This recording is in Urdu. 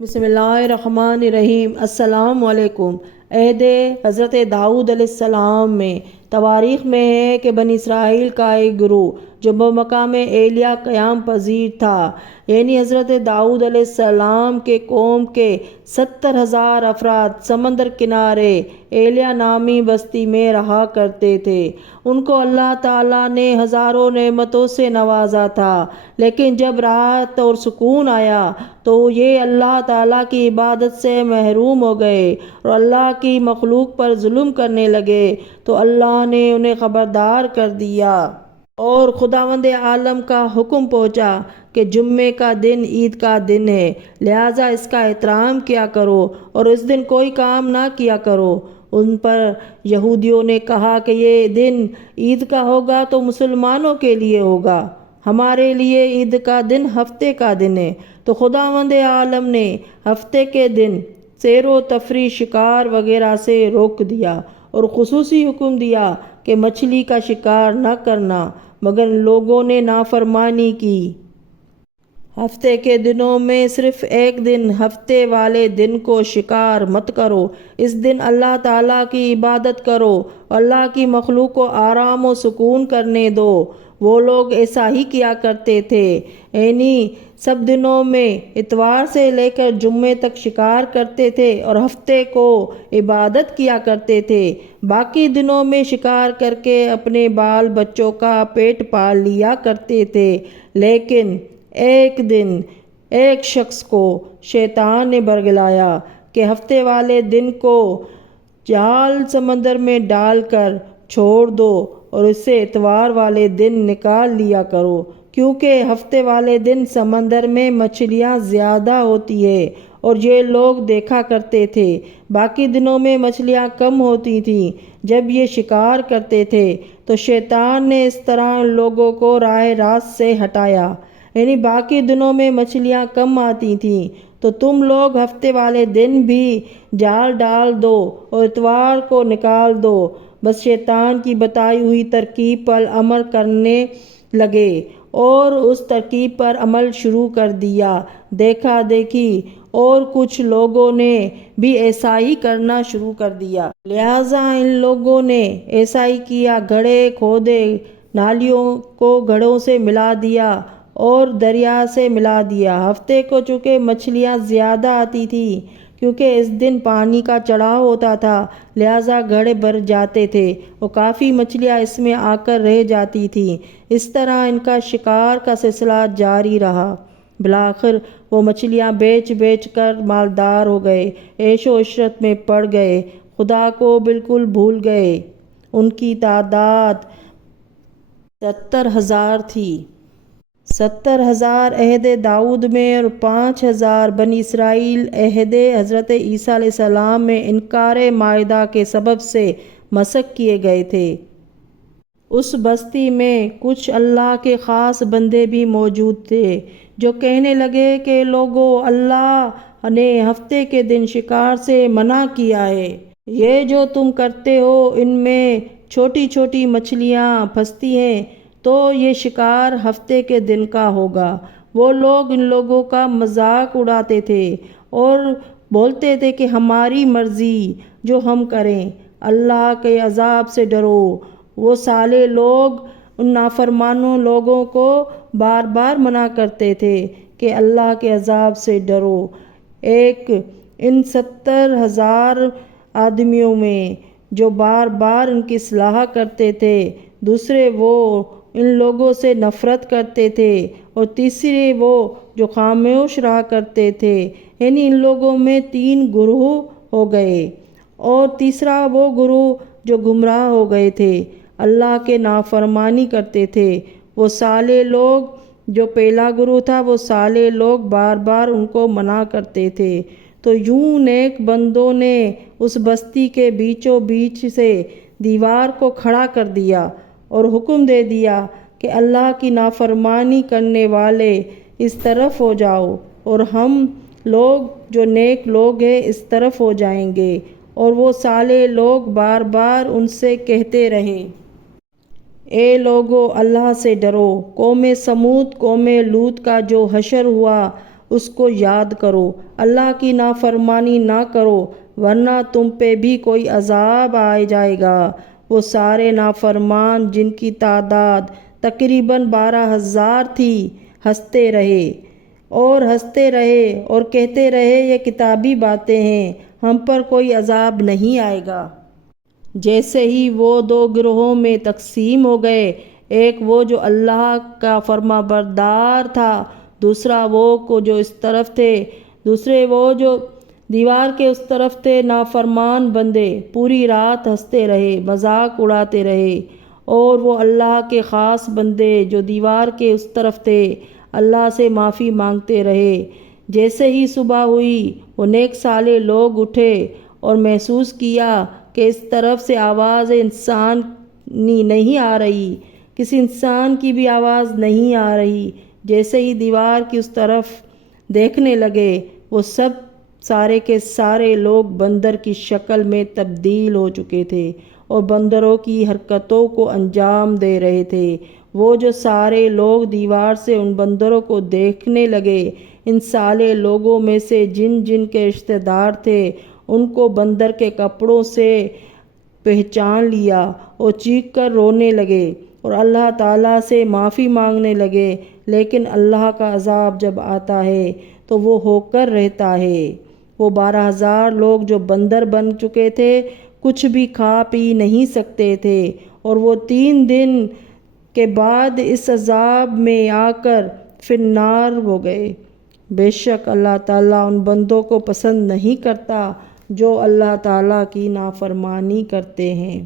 بسم اللہ الرحمن الرحیم۔ السلام علیکم۔ عہد حضرت داؤد علیہ السلام میں تواریخ میں ہے کہ بنی اسرائیل کا ایک گروہ جو بمقام ایلیا قیام پذیر تھا، یعنی حضرت داؤد علیہ السلام کے قوم کے 70,000 افراد سمندر کنارے ایلیا نامی بستی میں رہا کرتے تھے۔ ان کو اللہ تعالیٰ نے ہزاروں نعمتوں سے نوازا تھا، لیکن جب راحت اور سکون آیا تو یہ اللہ تعالیٰ کی عبادت سے محروم ہو گئے اور اللہ کی مخلوق پر ظلم کرنے لگے تو اللہ نے انہیں خبردار کر دیا اور خداوند عالم کا حکم پہنچا کہ جمعے کا دن عید کا دن ہے، لہٰذا اس کا احترام کیا کرو اور اس دن کوئی کام نہ کیا کرو۔ ان پر یہودیوں نے کہا کہ یہ دن عید کا ہوگا تو مسلمانوں کے لیے ہوگا، ہمارے لیے عید کا دن ہفتے کا دن ہے۔ تو خداوند عالم نے ہفتے کے دن سیر و تفریح، شکار وغیرہ سے روک دیا اور خصوصی حکم دیا کہ مچھلی کا شکار نہ کرنا، مگر لوگوں نے نافرمانی کی۔ ہفتے کے دنوں میں صرف ایک دن، ہفتے والے دن کو شکار مت کرو، اس دن اللہ تعالیٰ کی عبادت کرو، اللہ کی مخلوق کو آرام و سکون کرنے دو۔ وہ لوگ ایسا ہی کیا کرتے تھے، یعنی سب دنوں میں اتوار سے لے کر جمعے تک شکار کرتے تھے اور ہفتے کو عبادت کیا کرتے تھے، باقی دنوں میں شکار کر کے اپنے بال بچوں کا پیٹ پال لیا کرتے تھے۔ لیکن ایک دن ایک شخص کو شیطان نے برگلایا کہ ہفتے والے دن کو جال سمندر میں ڈال کر چھوڑ دو اور اسے اتوار والے دن نکال لیا کرو، کیونکہ ہفتے والے دن سمندر میں مچھلیاں زیادہ ہوتی ہے اور یہ لوگ دیکھا کرتے تھے، باقی دنوں میں مچھلیاں کم ہوتی تھیں۔ جب یہ شکار کرتے تھے تو شیطان نے اس طرح لوگوں کو راہ راست سے ہٹایا، یعنی باقی دنوں میں مچھلیاں کم آتی تھیں تو تم لوگ ہفتے والے دن بھی جال ڈال دو اور اتوار کو نکال دو۔ بس شیطان کی بتائی ہوئی ترکیب پر عمل کرنے لگے اور اس ترکیب پر عمل شروع کر دیا۔ دیکھا دیکھی اور کچھ لوگوں نے بھی ایسا ہی کرنا شروع کر دیا، لہٰذا ان لوگوں نے ایسا ہی کیا، گڑھے کھودے، نالیوں کو گڑھوں سے ملا دیا اور دریا سے ملا دیا۔ ہفتے کو چونکہ مچھلیاں زیادہ آتی تھیں کیونکہ اس دن پانی کا چڑھاؤ ہوتا تھا، لہٰذا گڑھے بھر جاتے تھے اور کافی مچھلیاں اس میں آ کر رہ جاتی تھیں۔ اس طرح ان کا شکار کا سلسلہ جاری رہا۔ بالآخر وہ مچھلیاں بیچ بیچ کر مالدار ہو گئے، عیش و عشرت میں پڑ گئے، خدا کو بالکل بھول گئے۔ ان کی تعداد 70,000 تھی۔ 70,000 عہد داؤد میں اور 5,000 بنی اسرائیل عہد حضرت عیسیٰ علیہ السلام میں انکار مائدہ کے سبب سے مسخ کیے گئے تھے۔ اس بستی میں کچھ اللہ کے خاص بندے بھی موجود تھے جو کہنے لگے کہ لوگو، اللہ نے ہفتے کے دن شکار سے منع کیا ہے، یہ جو تم کرتے ہو ان میں چھوٹی چھوٹی مچھلیاں پھنستی ہیں تو یہ شکار ہفتے کے دن کا ہوگا۔ وہ لوگ ان لوگوں کا مذاق اڑاتے تھے اور بولتے تھے کہ ہماری مرضی جو ہم کریں، اللہ کے عذاب سے ڈرو۔ وہ صالح لوگ ان نافرمانوں لوگوں کو بار بار منع کرتے تھے کہ اللہ کے عذاب سے ڈرو۔ ایک ان 70,000 آدمیوں میں جو بار بار ان کی اصلاح کرتے تھے، دوسرے وہ ان لوگوں سے نفرت کرتے تھے اور تیسرے وہ جو خاموش رہا کرتے تھے، یعنی ان لوگوں میں 3 گروہ ہو گئے اور تیسرا وہ گروہ جو گمراہ ہو گئے تھے، اللہ کے نافرمانی کرتے تھے۔ وہ صالح لوگ جو پہلا گروہ تھا، وہ صالح لوگ بار بار ان کو منع کرتے تھے۔ تو یوں نیک بندوں نے اس بستی کے بیچوں بیچ سے دیوار کو کھڑا کر دیا اور حکم دے دیا کہ اللہ کی نافرمانی کرنے والے اس طرف ہو جاؤ اور ہم لوگ جو نیک لوگ ہیں اس طرف ہو جائیں گے۔ اور وہ صالح لوگ بار بار ان سے کہتے رہے، اے لوگو، اللہ سے ڈرو۔ قوم سمود، قوم لوط کا جو حشر ہوا اس کو یاد کرو، اللہ کی نافرمانی نہ کرو ورنہ تم پہ بھی کوئی عذاب آ جائے گا۔ وہ سارے نافرمان جن کی تعداد تقریباً 12,000 تھی ہنستے رہے اور کہتے رہے یہ کتابی باتیں ہیں، ہم پر کوئی عذاب نہیں آئے گا۔ جیسے ہی وہ 2 گروہوں میں تقسیم ہو گئے، ایک وہ جو اللہ کا فرما بردار تھا، دوسرے وہ جو دیوار کے اس طرف تھے۔ نافرمان بندے پوری رات ہنستے رہے، مذاق اڑاتے رہے، اور وہ اللہ کے خاص بندے جو دیوار کے اس طرف تھے اللہ سے معافی مانگتے رہے۔ جیسے ہی صبح ہوئی وہ نیک صالح لوگ اٹھے اور محسوس کیا کہ اس طرف سے آواز انسانی نہیں آ رہی، کسی انسان کی بھی آواز نہیں آ رہی۔ جیسے ہی دیوار کی اس طرف دیکھنے لگے، وہ سارے کے سارے لوگ بندر کی شکل میں تبدیل ہو چکے تھے اور بندروں کی حرکتوں کو انجام دے رہے تھے۔ وہ جو سارے لوگ دیوار سے ان بندروں کو دیکھنے لگے، ان صالح لوگوں میں سے جن کے رشتہ دار تھے، ان کو بندر کے کپڑوں سے پہچان لیا اور چیخ کر رونے لگے اور اللہ تعالیٰ سے معافی مانگنے لگے۔ لیکن اللہ کا عذاب جب آتا ہے تو وہ ہو کر رہتا ہے۔ وہ 12,000 لوگ جو بندر بن چکے تھے کچھ بھی کھا پی نہیں سکتے تھے، اور وہ 3 دن کے بعد اس عذاب میں آ کر فی النار ہو گئے۔ بے شک اللہ تعالیٰ ان بندوں کو پسند نہیں کرتا جو اللہ تعالیٰ کی نافرمانی کرتے ہیں۔